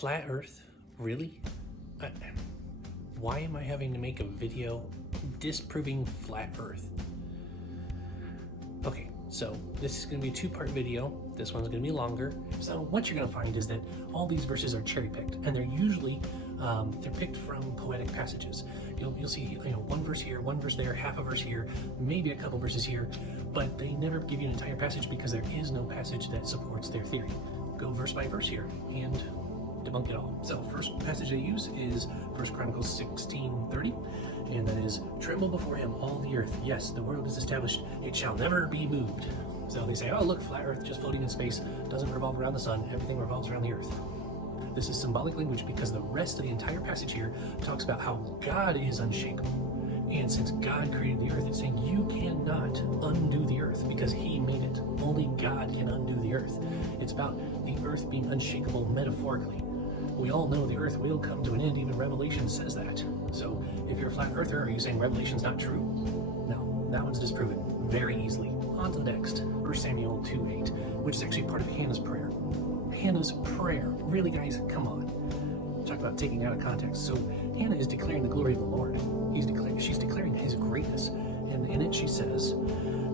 Flat Earth? Really? Why am I having to make a video disproving flat Earth? Okay, so this is going to be a two-part video. This one's going to be longer. So what you're going to find is that all these verses are cherry-picked, and they're usually they're picked from poetic passages. You'll see, one verse here, one verse there, half a verse here, maybe a couple verses here, but they never give you an entire passage because there is no passage that supports their theory. Go verse by verse here and debunk it all. So first passage they use is 1 Chronicles 16:30, and that is, "Tremble before him, all the earth. Yes, the world is established. It shall never be moved." So they say, oh, look, flat earth just floating in space, doesn't revolve around the sun, everything revolves around the earth. This is symbolic language because the rest of the entire passage here talks about how God is unshakable. And since God created the earth, it's saying you cannot undo the earth because he made it. Only God can undo the earth. It's about the earth being unshakable metaphorically. We all know the earth will come to an end. Even Revelation says that. So if you're a flat earther, are you saying Revelation's not true? No, that one's disproven very easily. On to the next, 1 Samuel 2:8, which is actually part of Hannah's prayer. Hannah's prayer. Really, guys, come on. Talk about taking out of context. So Hannah is declaring the glory of the Lord. She's declaring his greatness. And in it she says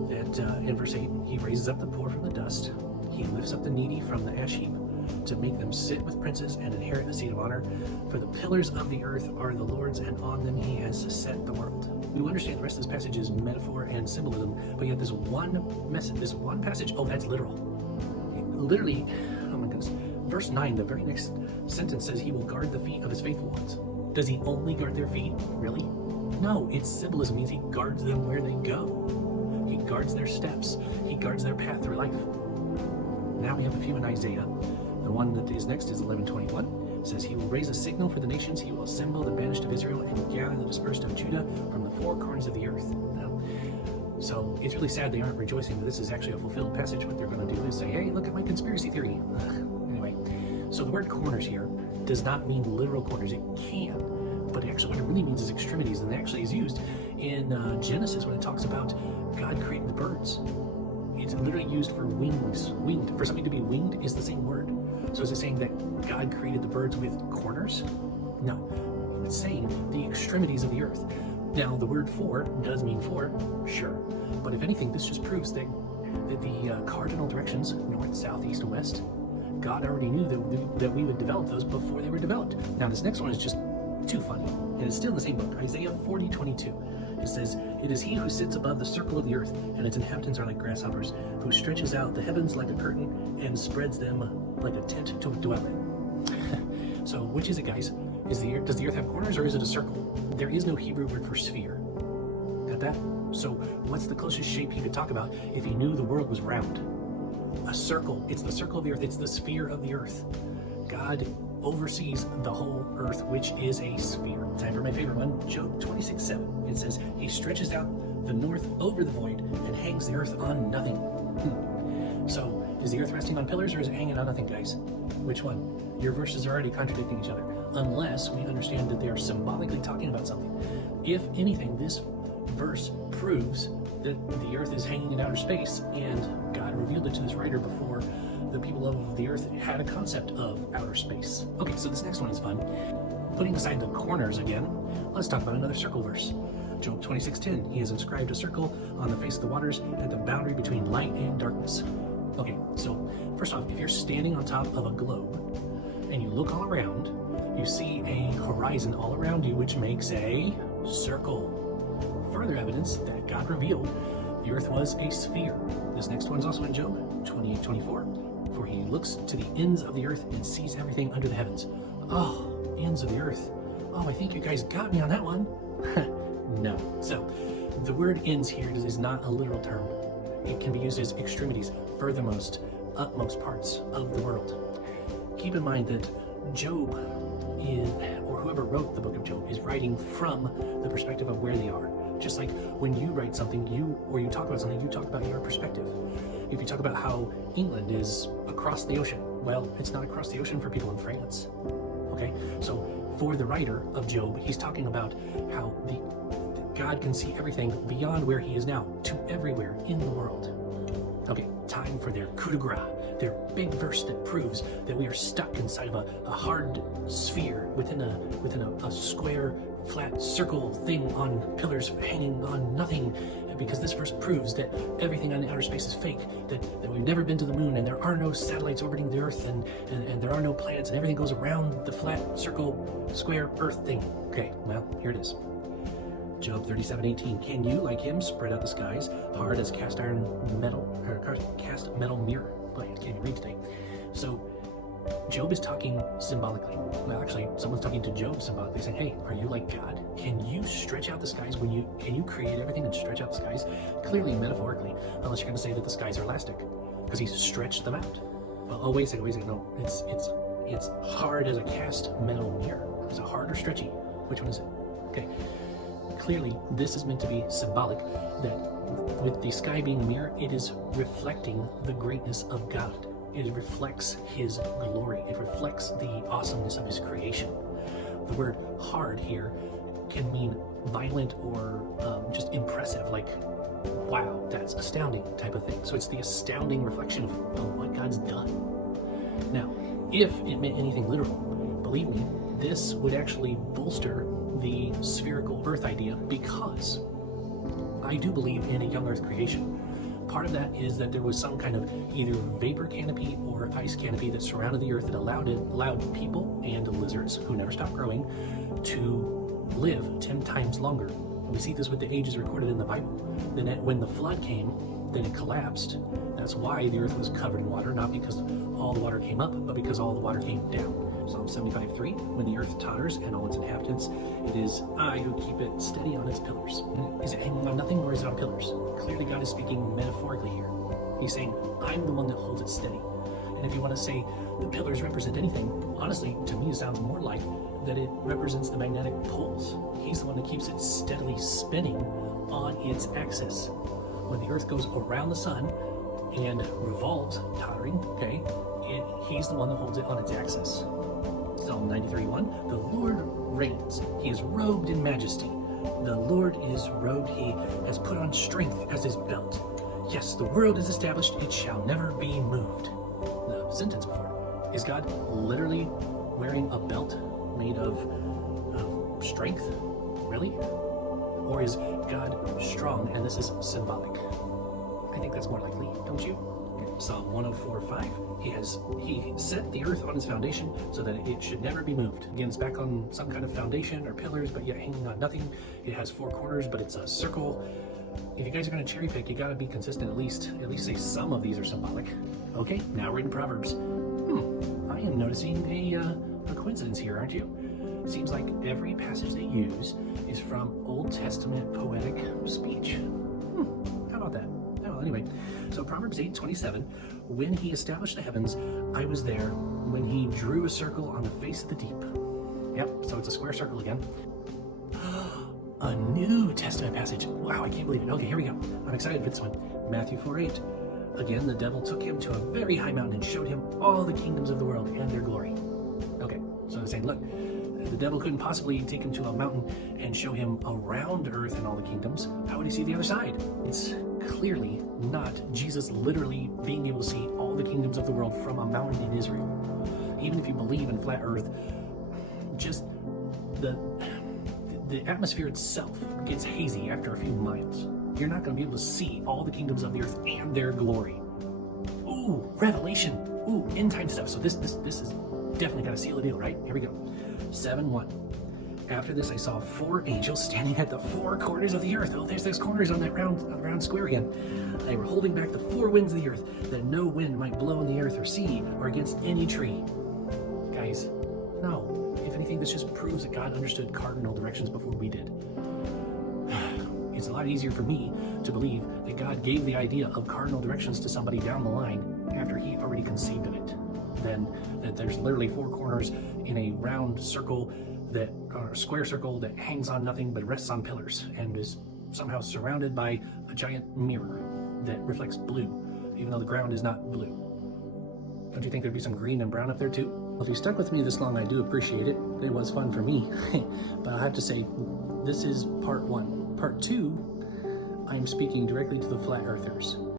that in verse 8, he raises up the poor from the dust. He lifts up the needy from the ash heap to make them sit with princes and inherit the seat of honor. For the pillars of the earth are the Lord's, and on them he has set the world. We understand the rest of this passage is metaphor and symbolism, but yet this one passage, oh, that's literal. Literally, oh my goodness. Verse 9, the very next sentence says he will guard the feet of his faithful ones. Does he only guard their feet? Really? No, it's symbolism. It means he guards them where they go. He guards their steps. He guards their path through life. Now we have a few in Isaiah. The one that is next is 11:21. It says he will raise a signal for the nations. He will assemble the banished of Israel and gather the dispersed of Judah from the four corners of the earth. So it's really sad they aren't rejoicing that this is actually a fulfilled passage. What they're going to do is say, hey, look at my conspiracy theory. Anyway, so the word corners here does not mean literal corners. It can, but actually what it really means is extremities, and it actually is used in Genesis when it talks about God creating the birds. It's literally used for wings. Winged. For something to be winged is the same word. So is it saying that God created the birds with corners? No. It's saying the extremities of the earth. Now, the word for does mean for, sure. But if anything, this just proves that the cardinal directions, north, south, east, and west, God already knew that we would develop those before they were developed. Now, this next one is just too funny. And it's still in the same book, Isaiah 40:22. It says, "It is he who sits above the circle of the earth, and its inhabitants are like grasshoppers, who stretches out the heavens like a curtain and spreads them like a tent to dwell in." So which is it, guys? Does the earth have corners, or is it a circle? There is no Hebrew word for sphere. Got that? So what's the closest shape he could talk about if he knew the world was round? A circle. It's the circle of the earth. It's the sphere of the earth. God oversees the whole earth, which is a sphere. Time for my favorite one, Job 26:7. It says, he stretches out the north over the void and hangs the earth on nothing. So is the earth resting on pillars, or is it hanging on nothing, guys? Which one? Your verses are already contradicting each other, unless we understand that they are symbolically talking about something. If anything, this verse proves that the earth is hanging in outer space, and God revealed it to this writer before the people of the earth had a concept of outer space. Okay, so this next one is fun. Putting aside the corners again, let's talk about another circle verse. Job 26:10, he has inscribed a circle on the face of the waters at the boundary between light and darkness. Okay, so first off, if you're standing on top of a globe and you look all around, you see a horizon all around you, which makes a circle. Further evidence that God revealed the earth was a sphere. This next one's also in Job 28:24. For he looks to the ends of the earth and sees everything under the heavens. Oh, ends of the earth. Oh, I think you guys got me on that one. No. So the word ends here is not a literal term. It can be used as extremities, furthermost, utmost parts of the world. Keep in mind that Job or whoever wrote the book of Job is writing from the perspective of where they are. Just like when you write something, you talk about something, you talk about your perspective. If you talk about how England is across the ocean, well, it's not across the ocean for people in France. Okay, so for the writer of Job, he's talking about how God can see everything beyond where he is now to everywhere in the world. Okay, time for their coup de grace. their big verse that proves that we are stuck inside of a hard sphere within a square, flat circle thing on pillars hanging on nothing, because this verse proves that everything on the outer space is fake, that we've never been to the moon, and there are no satellites orbiting the earth, and there are no planets, and everything goes around the flat circle square earth thing. Okay, well, here it is. Job 37:18. Can you, like him, spread out the skies hard as cast metal mirror? Boy, I can't even read today. So Job is talking symbolically. Well, actually, someone's talking to Job symbolically, saying, hey, are you like God? Can you stretch out the skies can you create everything and stretch out the skies? Clearly, metaphorically, unless you're going to say that the skies are elastic, because he's stretched them out. Well, oh, wait a second, no, it's hard as a cast metal mirror. Is it hard or stretchy? Which one is it? Okay. Clearly, this is meant to be symbolic, that with the sky being a mirror, it is reflecting the greatness of God. It reflects his glory. It reflects the awesomeness of his creation. The word hard here can mean violent or just impressive, like, wow, that's astounding type of thing. So it's the astounding reflection of what God's done. Now, if it meant anything literal, believe me, this would actually bolster the spherical earth idea, because I do believe in a young earth creation. Part of that is that there was some kind of either vapor canopy or ice canopy that surrounded the earth that allowed people and lizards, who never stopped growing, to live 10 times longer. We see this with the ages recorded in the Bible. Then when the flood came, then it collapsed. That's why the earth was covered in water, not because all the water came up, but because all the water came down. Psalm 75:3, when the earth totters and all its inhabitants, it is I who keep it steady on its pillars. Is it hanging on nothing, or is it on pillars? Clearly God is speaking metaphorically here. He's saying, I'm the one that holds it steady. And if you want to say the pillars represent anything, honestly, to me it sounds more like that it represents the magnetic poles. He's the one that keeps it steadily spinning on its axis. When the earth goes around the sun and revolves, tottering, okay, he's the one that holds it on its axis. Psalm 93:1, the Lord reigns. He is robed in majesty. The Lord is robed. He has put on strength as his belt. Yes, the world is established. It shall never be moved. The sentence before, is God literally wearing a belt made of strength? Really? Or is God strong and this is symbolic? I think that's more likely, don't you? Psalm 104:5, he set the earth on its foundation so that it should never be moved. Again, it's back on some kind of foundation or pillars, but yet hanging on nothing. It has 4 corners, but it's a circle. If you guys are going to cherry pick, you got to be consistent, at least say some of these are symbolic. Okay, now we're in Proverbs. I am noticing a coincidence here, aren't you? It seems like every passage they use is from Old Testament poetic speech. How about that? Well, anyway, so Proverbs 8:27, when he established the heavens, I was there. When he drew a circle on the face of the deep. Yep, so it's a square circle again. A New Testament passage. Wow, I can't believe it. Okay, here we go. I'm excited for this one. Matthew 4:8. Again, the devil took him to a very high mountain and showed him all the kingdoms of the world and their glory. Okay, so they're saying, look, the devil couldn't possibly take him to a mountain and show him around earth and all the kingdoms. How would he see the other side? It's clearly not Jesus literally being able to see all the kingdoms of the world from a mountain in Israel. Even if you believe in flat earth, just the atmosphere itself gets hazy after a few miles. You're not going to be able to see all the kingdoms of the earth and their glory. Ooh, Revelation. Ooh, end time stuff. So this is definitely got to seal the deal, right? Here we go. 7:1. After this, I saw 4 angels standing at the 4 corners of the earth. Oh, there's those corners on that round square again. They were holding back the 4 winds of the earth, that no wind might blow in the earth or sea or against any tree. Guys, no. If anything, this just proves that God understood cardinal directions before we did. It's a lot easier for me to believe that God gave the idea of cardinal directions to somebody down the line after he already conceived of it, than that there's literally 4 corners in a round circle or a square circle that hangs on nothing but rests on pillars and is somehow surrounded by a giant mirror that reflects blue, even though the ground is not blue. Don't you think there'd be some green and brown up there too? Well, if you stuck with me this long, I do appreciate it. It was fun for me. But I have to say, this is part 1. Part 2, I'm speaking directly to the flat earthers.